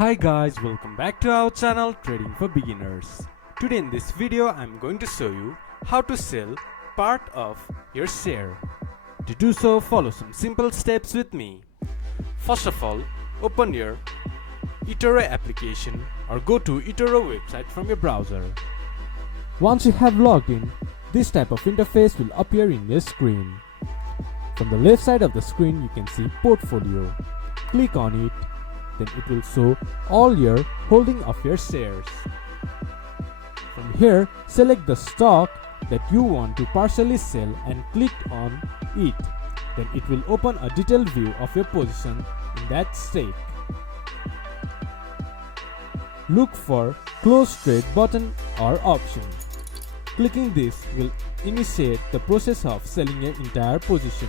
Hi guys, welcome back to our channel Trading for Beginners. Today in this video I'm going to show you how to sell part of your share. To do so, follow some simple steps with me. First of all, open your Etoro application or go to Etoro website from your browser. Once you have logged in, this type of interface will appear in your screen. From the left side of the screen you can see Portfolio. Click on it. Then it will show all your holding of your shares. From here, select the stock that you want to partially sell and click on it. Then it will open a detailed view of your position in that stake. Look for Close Trade button or option. Clicking this will initiate the process of selling your entire position.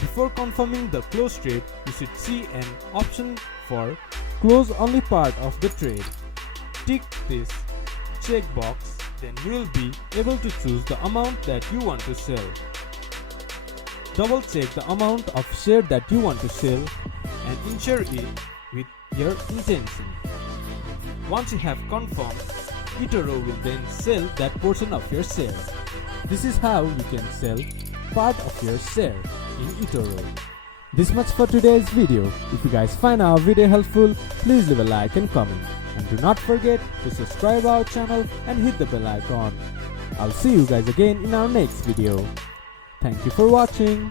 Before confirming the close trade, you should see an option for close only part of the trade. Tick this checkbox, then you will be able to choose the amount that you want to sell. Double check the amount of share that you want to sell and ensure it with your intention. Once you have confirmed, Etoro will then sell that portion of your share. This is how you can sell part of your share in Etoro. This much for today's video. If you guys find our video helpful, please leave a like and comment. And do not forget to subscribe our channel and hit the bell icon. I'll see you guys again in our next video. Thank you for watching.